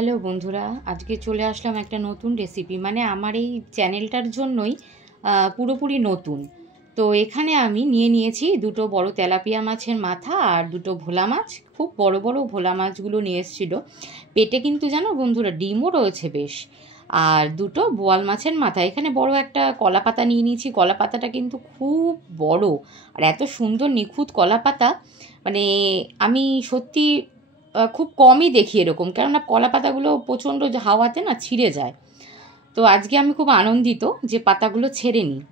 Hello বন্ধুরা, আজকে চলে আসলাম একটা নতুন রেসিপি। মানে আমার এই চ্যানেলটার জন্যই পুরোপুরি নতুন। তো এখানে আমি নিয়েছি দুটো বড় তেলাপিয়া মাছের মাথা আর দুটো ভোলা মাছ। খুব বড় বড় ভোলা মাছগুলো নিয়ে এসেছিলো। পেটে কিন্তু জানো বন্ধুরা ডিমও রয়েছে বেশ। আর দুটো বোয়াল মাছের মাথা। এখানে বড় একটা কলা পাতা নিয়ে নিয়েছি। কলা পাতাটা কিন্তু খুব বড় আর এত সুন্দর নিখুঁত কলা পাতা, মানে আমি সত্যি খুব কমই দেখি এরকম, কেননা কলা পাতাগুলো প্রচণ্ড হাওয়াতে না ছিঁড়ে যায়। তো আজকে আমি খুব আনন্দিত যে পাতাগুলো ছেড়ে নিই।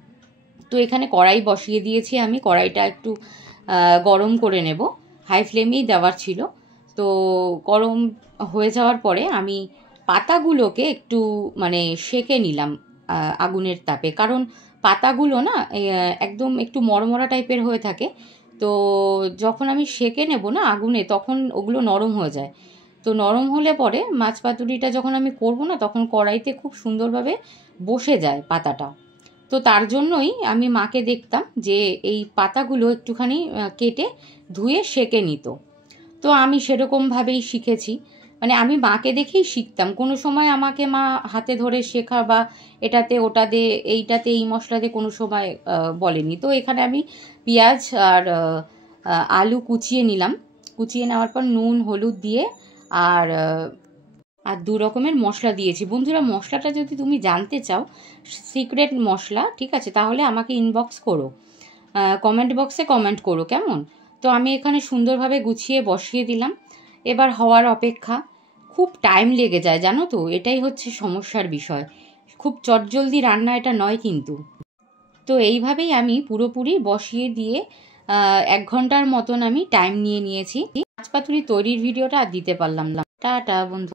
তো এখানে কড়াই বসিয়ে দিয়েছি আমি। কড়াইটা একটু গরম করে নেব, হাই ফ্লেমেই দেওয়ার ছিল। তো গরম হয়ে যাওয়ার পরে আমি পাতাগুলোকে একটু মানে সেঁকে নিলাম আগুনের তাপে, কারণ পাতাগুলো না একদম একটু মরমরা টাইপের হয়ে থাকে। তো যখন আমি সেঁকে নেব না আগুনে, তখন ওগুলো নরম হয়ে যায়। তো নরম হলে পরে মাছ পাতুরিটা যখন আমি করব না, তখন কড়াইতে খুব সুন্দরভাবে বসে যায় পাতাটা। তো তার জন্যই আমি মাকে দেখতাম যে এই পাতাগুলো একটুখানি কেটে ধুয়ে সেঁকে নিত। তো আমি সেরকমভাবেই শিখেছি। মানে আমি মাকে দেখেই শিখতাম। কোনো সময় আমাকে মা হাতে ধরে শেখা বা এটাতে ওটা দে, এইটাতে এই মশলা দিয়ে কোনো সময় বলেনি। তো এখানে আমি পেঁয়াজ আর আলু কুচিয়ে নিলাম। কুচিয়ে নেওয়ার পর নুন হলুদ দিয়ে আর দু রকমের মশলা দিয়েছি। বন্ধুরা, মশলাটা যদি তুমি জানতে চাও, সিক্রেট মশলা, ঠিক আছে, তাহলে আমাকে ইনবক্স করো, কমেন্ট বক্সে কমেন্ট করো, কেমন? তো আমি এখানে সুন্দরভাবে গুছিয়ে বসিয়ে দিলাম। এবার হওয়ার অপেক্ষা। খুব টাইম লেগে যায় জানো তো, এটাই হচ্ছে সমস্যার বিষয়। খুব চটজলদি রান্না এটা নয় কিন্তু। তো এইভাবেই আমি পুরোপুরি বসিয়ে দিয়ে 1 ঘন্টার মতন আমি টাইম নিয়েছি। মাছ পাতুরি তৈরির ভিডিওটা আর দিতে পারলাম না। টাটা বন্ধু।